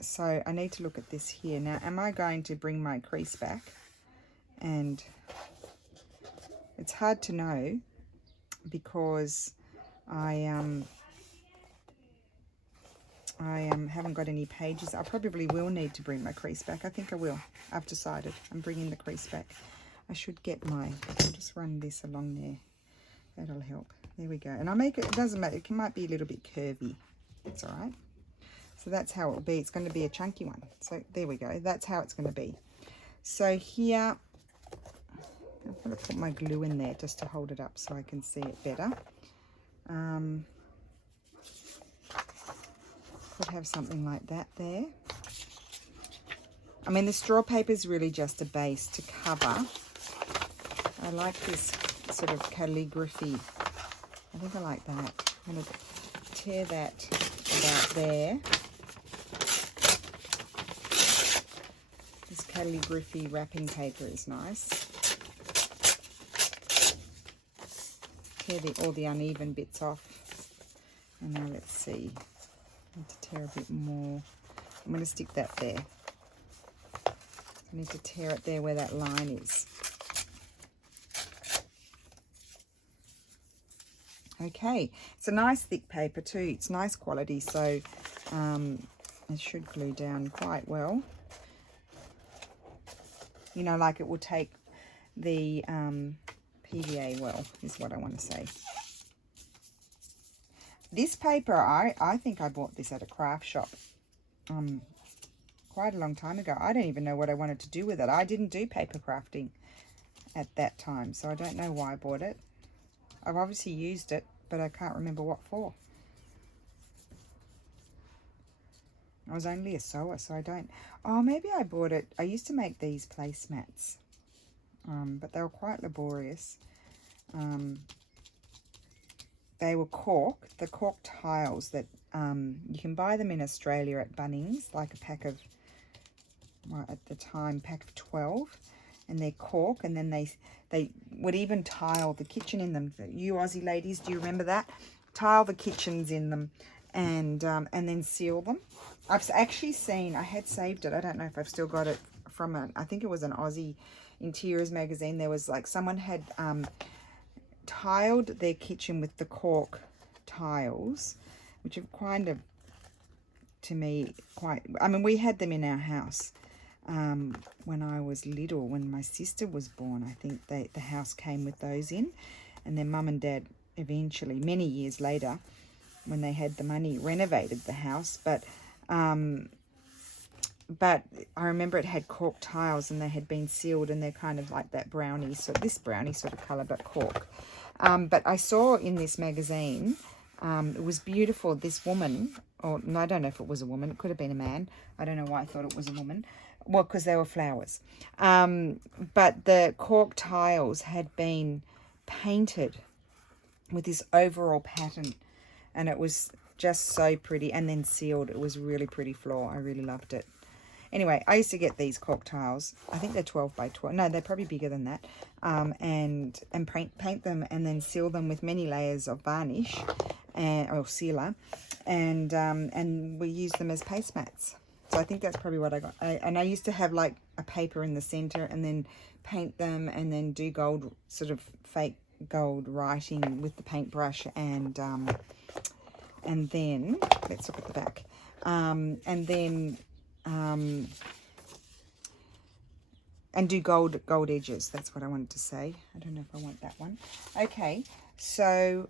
So I need to look at this here. Now, am I going to bring my crease back? And it's hard to know because I haven't got any pages. I probably will need to bring my crease back. I think I will. I've decided I'm bringing the crease back. I should get my, I'll just run this along there. That'll help. There we go. And I'll make it, it doesn't matter. It might be a little bit curvy. That's all right. So that's how it'll be. It's going to be a chunky one. So there we go. That's how it's going to be. So here, I'm going to put my glue in there just to hold it up so I can see it better. Could have something like that there. I mean, the straw paper is really just a base to cover. I like this sort of calligraphy. I think I like that. I'm going to tear that about there. This calligraphy wrapping paper is nice. Tear all the uneven bits off. And now let's see. I need to tear a bit more. I'm going to stick that there. I need to tear it there where that line is. Okay, it's a nice thick paper too. It's nice quality, so it should glue down quite well. You know, like it will take the PVA well, is what I want to say. This paper, I think I bought this at a craft shop quite a long time ago. I don't even know what I wanted to do with it. I didn't do paper crafting at that time, so I don't know why I bought it. I've obviously used it, but I can't remember what for. I was only a sewer, so I don't... Oh, maybe I bought it. I used to make these placemats, but they were quite laborious. They were cork, the cork tiles that you can buy them in Australia at Bunnings, like a pack of, well, at the time, pack of 12, and they're cork, and then they would even tile the kitchen in them. You Aussie ladies, do you remember that? Tile the kitchens in them and then seal them. I've actually seen, I had saved it, I don't know if I've still got it from I think it was an Aussie interiors magazine. There was like someone had tiled their kitchen with the cork tiles, which have kind of, to me, quite, I mean, we had them in our house when I was little. When my sister was born, I think the house came with those in, and then mum and dad eventually, many years later, when they had the money, renovated the house. But I remember it had cork tiles, and they had been sealed, and they're kind of like that brownie, so this brownie sort of colour, but cork. But I saw in this magazine, it was beautiful, this woman, or no, I don't know if it was a woman, it could have been a man. I don't know why I thought it was a woman. Well, because they were flowers. But the cork tiles had been painted with this overall pattern, and it was just so pretty, and then sealed. It was really pretty floor. I really loved it. Anyway, I used to get these cork tiles. I think they're 12 by 12. No, they're probably bigger than that. And paint them and then seal them with many layers of varnish or sealer, and we use them as placemats. So I think that's probably what I got. And I used to have like a paper in the center, and then paint them, and then do gold, sort of fake gold writing with the paintbrush, and then let's look at the back, and then and do gold edges. That's what I wanted to say. I don't know if I want that one. Okay, so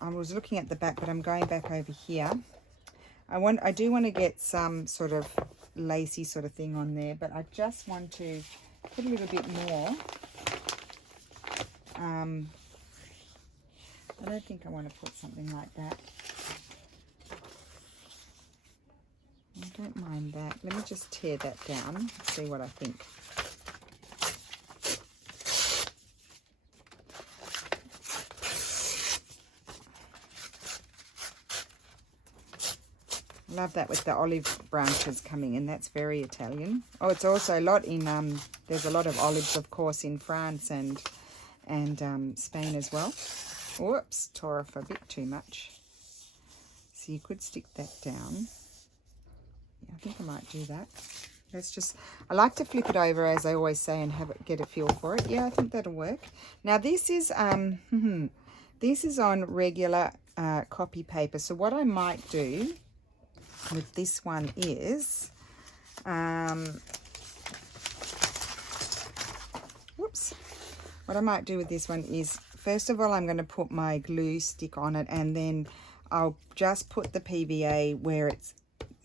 I was looking at the back, but I'm going back over here. I do want to get some sort of lacy sort of thing on there, but I just want to put a little bit more. I don't think I want to put something like that. I don't mind that. Let me just tear that down, see what I think. Love that with the olive branches coming in. That's very Italian. Oh, it's also a lot in, there's a lot of olives, of course, in France and Spain as well. Whoops, tore off a bit too much. So you could stick that down. I think I might do that. Let's just, I like to flip it over, as I always say, and get a feel for it. Yeah, I think that'll work. Now this is this is on regular copy paper. So what I might do with this one is, whoops. What I might do with this one is, first of all, I'm going to put my glue stick on it, and then I'll just put the PVA where it's,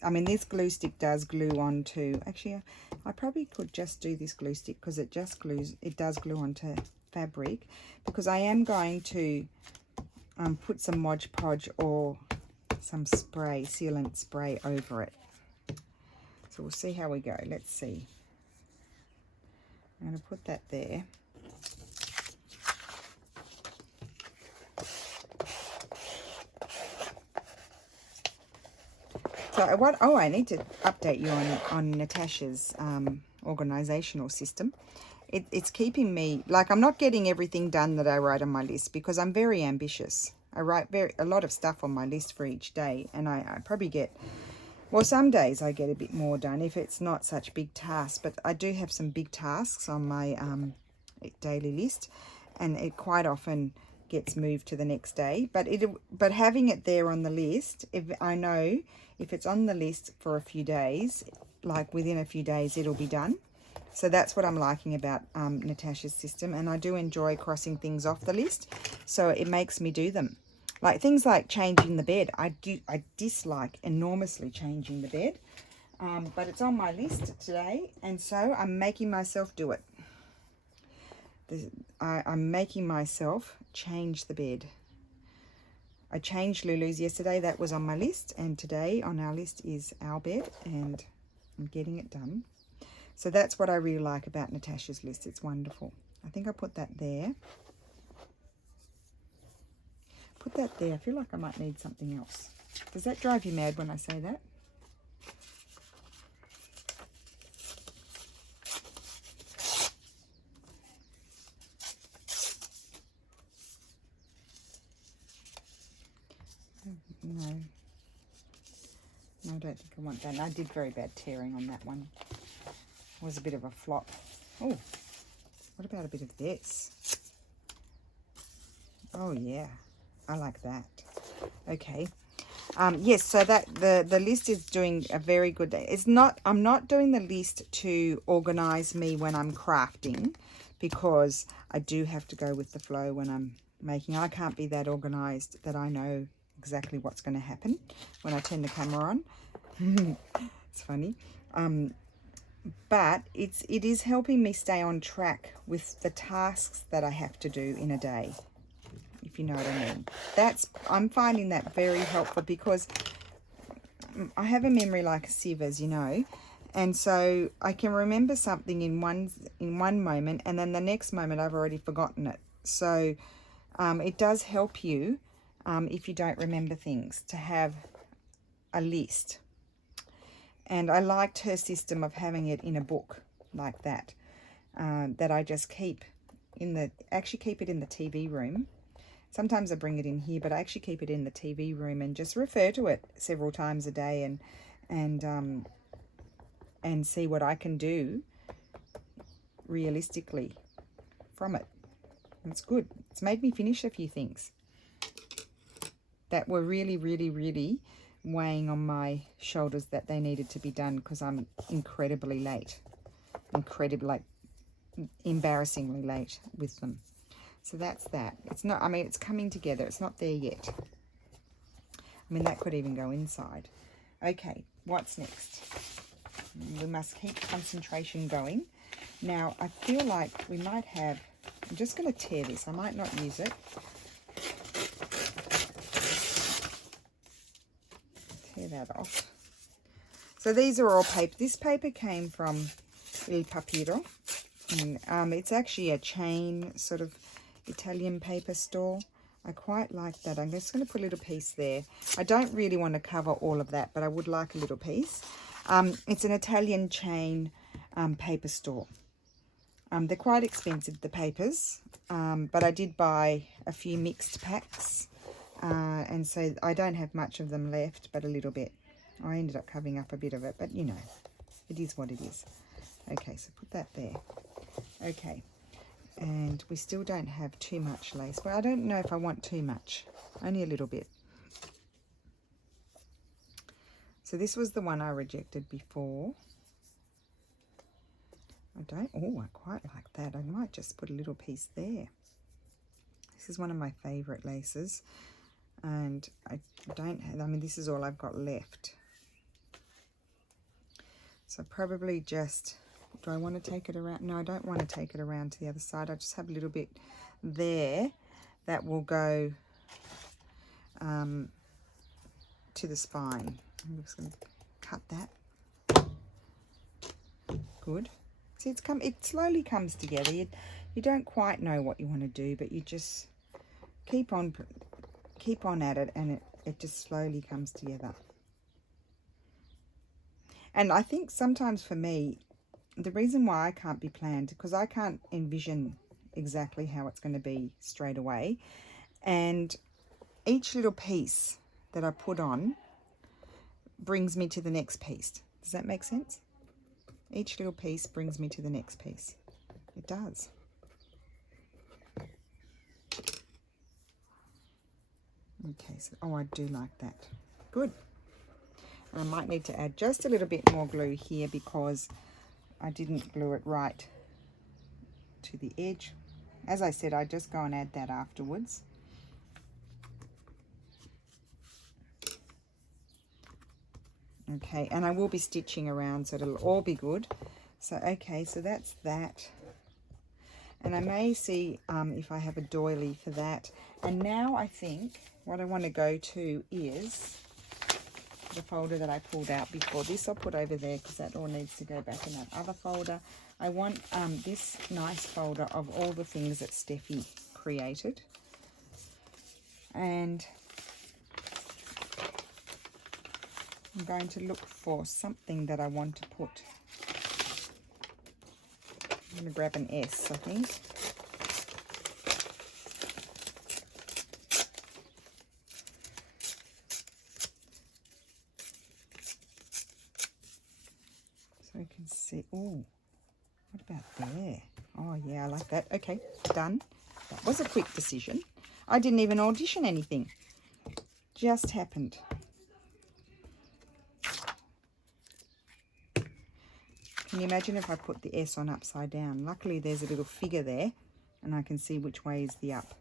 I mean, this glue stick does glue onto, actually, I probably could just do this glue stick because it just glues, it does glue onto fabric, because I am going to put some Mod Podge or some spray, sealant spray over it. So we'll see how we go. Let's see. I'm going to put that there. So what? Oh, I need to update you on Natasha's organizational system. It's keeping me, like, I'm not getting everything done that I write on my list because I'm very ambitious. I write a lot of stuff on my list for each day, and I probably get, well, some days I get a bit more done if it's not such big tasks, but I do have some big tasks on my daily list, and it quite often gets moved to the next day. But having it there on the list, if I know if it's on the list for a few days, like within a few days it'll be done. So that's what I'm liking about Natasha's system, and I do enjoy crossing things off the list, so it makes me do them. Like things like changing the bed. I dislike enormously changing the bed, but it's on my list today, and so I'm making myself do it. I'm making myself change the bed. I changed Lulu's yesterday, that was on my list, and today on our list is our bed, and I'm getting it done. So that's what I really like about Natasha's list. It's wonderful. I think I'll put that there. Put that there. I feel like I might need something else. Does that drive you mad when I say that? No. No, I don't think I want that. I did very bad tearing on that one. It was a bit of a flop. Oh, what about a bit of this? Oh yeah, I like that. Okay. Yes, so that the list is doing a very good day. It's not, I'm not doing the list to organize me when I'm crafting, because I do have to go with the flow when I'm making. I can't be that organized that I know exactly what's going to happen when I turn the camera on. It's funny. But it is helping me stay on track with the tasks that I have to do in a day, if you know what I mean. I'm finding that very helpful, because I have a memory like a sieve, as you know, and so I can remember something in one moment, and then the next moment I've already forgotten it. So it does help you if you don't remember things, to have a list. And I liked her system of having it in a book like that, that I just keep actually keep it in the TV room. Sometimes I bring it in here, but I actually keep it in the TV room and just refer to it several times a day, and see what I can do realistically from it. It's good. It's made me finish a few things that were really, really, really weighing on my shoulders, that they needed to be done, because I'm incredibly late. Like embarrassingly late with them. So that's that. It's not, I mean, it's coming together. It's not there yet. I mean, that could even go inside. Okay, what's next? We must keep concentration going. Now, I feel like we might have, I'm just going to tear this. I might not use it. Tear that off. So these are all paper. This paper came from Il Papiro. And it's actually a chain sort of Italian paper store. I quite like that. I'm just going to put a little piece there. I don't really want to cover all of that, but I would like a little piece. It's an Italian chain paper store. They're quite expensive, the papers, but I did buy a few mixed packs, and so I don't have much of them left, but a little bit. I ended up covering up a bit of it, but you know, it is what it is. Okay, so put that there. Okay, and we still don't have too much lace. Well, I don't know if I want too much, only a little bit. So this was the one I rejected before. I quite like that. I might just put a little piece there. This is one of my favorite laces, and I mean, this is all I've got left. So probably just, do I want to take it around? No, I don't want to take it around to the other side. I just have a little bit there that will go to the spine. I'm just going to cut that. Good. See, it slowly comes together. You don't quite know what you want to do, but you just keep on at it, and it just slowly comes together. And I think sometimes for me, the reason why I can't be planned, because I can't envision exactly how it's going to be straight away. And each little piece that I put on brings me to the next piece. Does that make sense? Each little piece brings me to the next piece. It does. Okay, so, oh, I do like that. Good. And I might need to add just a little bit more glue here because I didn't glue it right to the edge. As I said, I just go and add that afterwards. Okay, and I will be stitching around so it'll all be good. So, okay, so that's that. And I may see if I have a doily for that. And now I think what I want to go to is the folder that I pulled out before. This I'll put over there because that all needs to go back in that other folder. I want this nice folder of all the things that Steffi created. And I'm going to look for something that I want to put. I'm going to grab an S, I think. So you can see, oh, what about there? Oh yeah, I like that. Okay, done. That was a quick decision. I didn't even audition anything. Just happened. Can you imagine if I put the S on upside down? Luckily there's a little figure there and I can see which way is the up.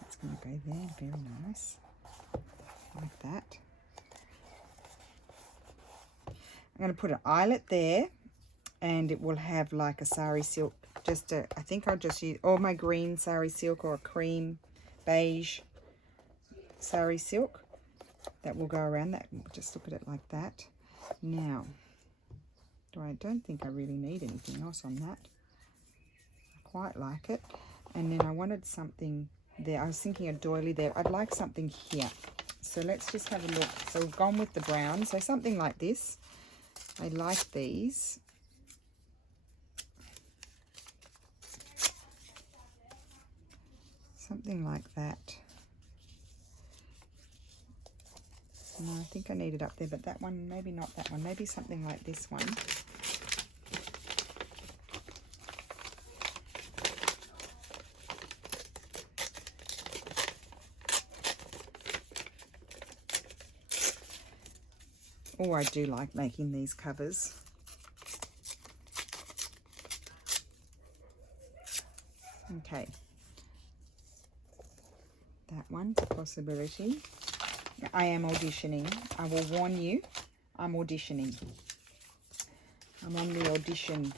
That's going to go there, very nice. Like that. I'm going to put an eyelet there and it will have like a sari silk. I think I'll just use all my green sari silk or a cream beige sari silk. That will go around that. Just look at it like that. Now, I don't think I really need anything else on that. I quite like it. And then I wanted something there. I was thinking a doily there. I'd like something here. So let's just have a look. So we've gone with the brown. So something like this. I like these. Something like that. No, I think I need it up there, but that one, maybe not that one. Maybe something like this one. Oh, I do like making these covers. Okay. That one's a possibility. I am auditioning. I will warn you, I'm auditioning. I'm on the audition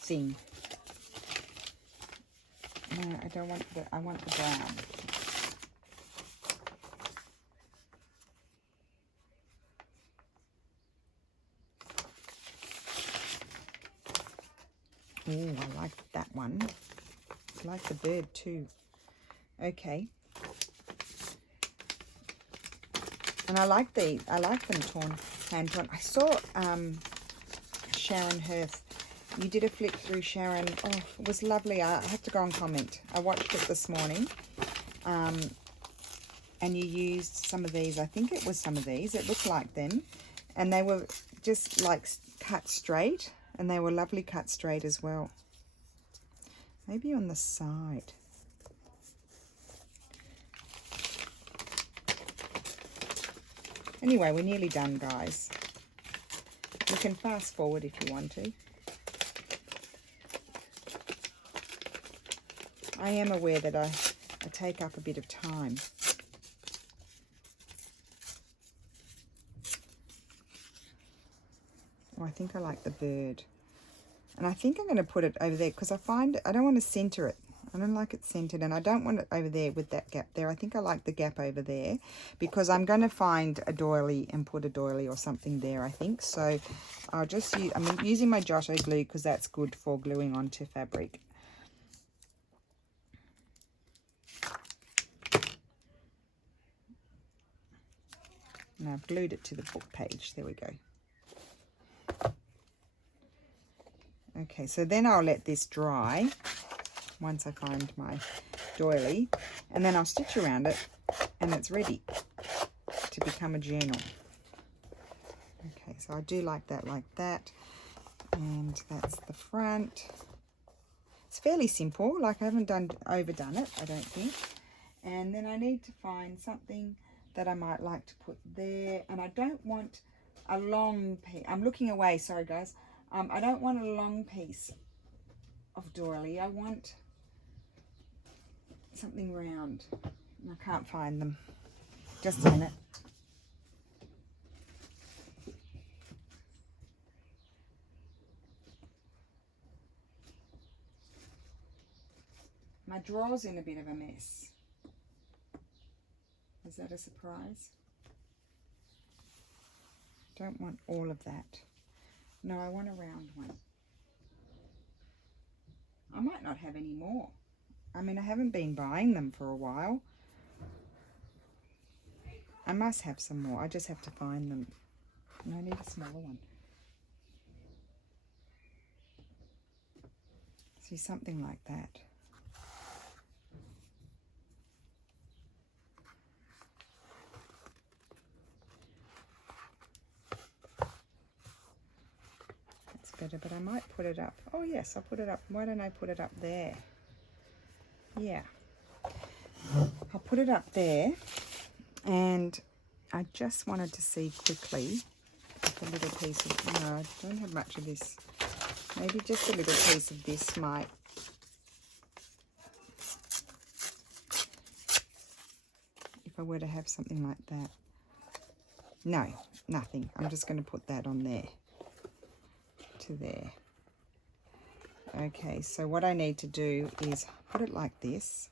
thing. No, I don't want I want the brown. Oh, I like that one. I like the bird too. Okay. And I like them torn, hand torn. I saw Sharon Hirth. You did a flip through, Sharon. Oh, it was lovely. I have to go and comment. I watched it this morning. and you used some of these, I think it was some of these, it looked like them, and they were just like cut straight, and they were lovely cut straight as well. Maybe on the side. Anyway, we're nearly done, guys. You can fast forward if you want to. I am aware that I take up a bit of time. Oh, I think I like the bird. And I think I'm going to put it over there because I find I don't want to center it. I don't like it centered, and I don't want it over there with that gap there. I think I like the gap over there because I'm going to find a doily and put a doily or something there, I think. So I'll just use, I'm using my Giotto glue because that's good for gluing onto fabric. And I've glued it to the book page. There we go. Okay, so then I'll let this dry once I find my doily, and then I'll stitch around it and it's ready to become a journal. Okay, so I do like that, and that's the front. It's fairly simple, like I haven't overdone it, I don't think. And then I need to find something that I might like to put there, and I don't want a long piece. I'm looking away, sorry guys. I don't want a long piece of doily. I want something round. I can't find them. Just a minute. My drawer's in a bit of a mess. Is that a surprise? Don't want all of that. No, I want a round one. I might not have any more. I mean, I haven't been buying them for a while. I must have some more. I just have to find them. And I need a smaller one. See, something like that. That's better, but I might put it up. Oh yes, I'll put it up. Why don't I put it up there? Yeah, I'll put it up there. And I just wanted to see quickly if a little piece of, no, I don't have much of this. Maybe just a little piece of this might, if I were to have something like that. No, nothing. I'm just going to put that on there to there. Okay, so what I need to do is put it like this,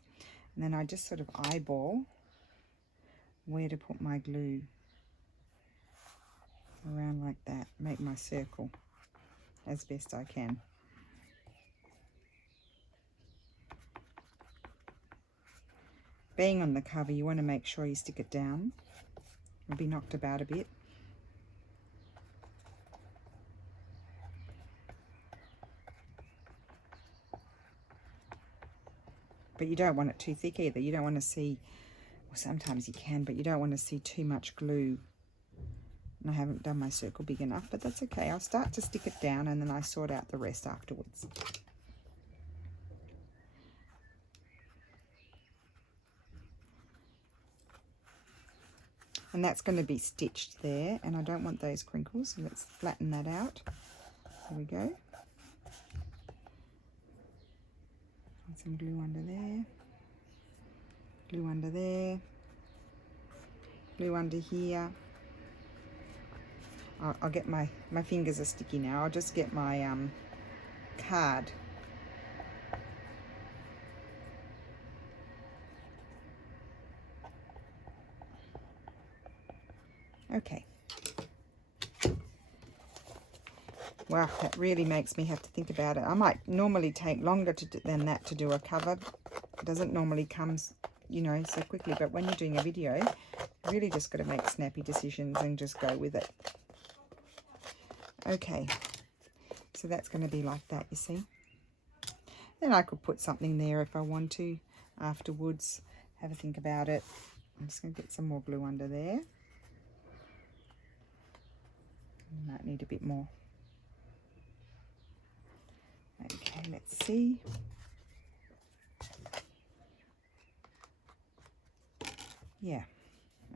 and then I just sort of eyeball where to put my glue around like that, make my circle as best I can. Being on the cover, you want to make sure you stick it down. It'll be knocked about a bit. But you don't want it too thick either. You don't want to see, well, sometimes you can, but you don't want to see too much glue. And I haven't done my circle big enough, but that's okay. I'll start to stick it down and then I sort out the rest afterwards. And that's going to be stitched there, and I don't want those crinkles, so let's flatten that out. There we go. And some glue under there, glue under there, glue under here. I'll get my fingers are sticky now. I'll just get my card. Okay. Wow, that really makes me have to think about it. I might normally take longer than that to do a cover. It doesn't normally come, you know, so quickly. But when you're doing a video, you really just got to make snappy decisions and just go with it. Okay, so that's going to be like that, you see. Then I could put something there if I want to afterwards. Have a think about it. I'm just going to get some more glue under there. Might need a bit more. Okay, let's see. Yeah.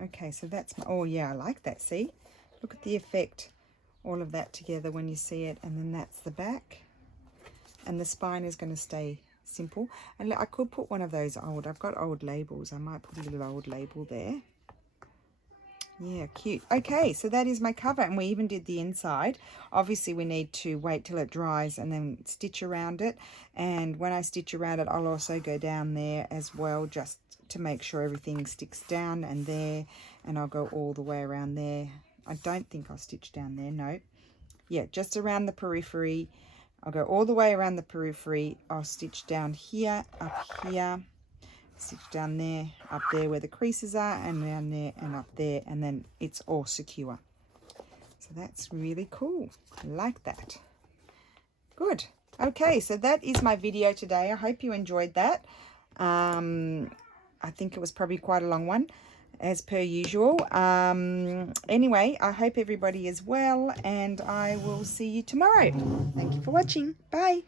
Okay, so that's my, oh yeah, I like that. See? Look at the effect. All of that together when you see it. And then that's the back. And the spine is going to stay simple. And I could put one of those old, I've got old labels. I might put a little old label there. Yeah, cute. Okay, so that is my cover, and we even did the inside. Obviously, we need to wait till it dries and then stitch around it. And when I stitch around it, I'll also go down there as well, just to make sure everything sticks down and there. And I'll go all the way around there. I don't think I'll stitch down there, no. Yeah, just around the periphery. I'll go all the way around the periphery. I'll stitch down here, up here. Stitch down there, up there where the creases are, and down there and up there, and then it's all secure. So that's really cool. I like that. Good. Okay, so that is my video today. I hope you enjoyed that. I think it was probably quite a long one, as per usual. Anyway, I hope everybody is well, and I will see you tomorrow. Thank you for watching. Bye.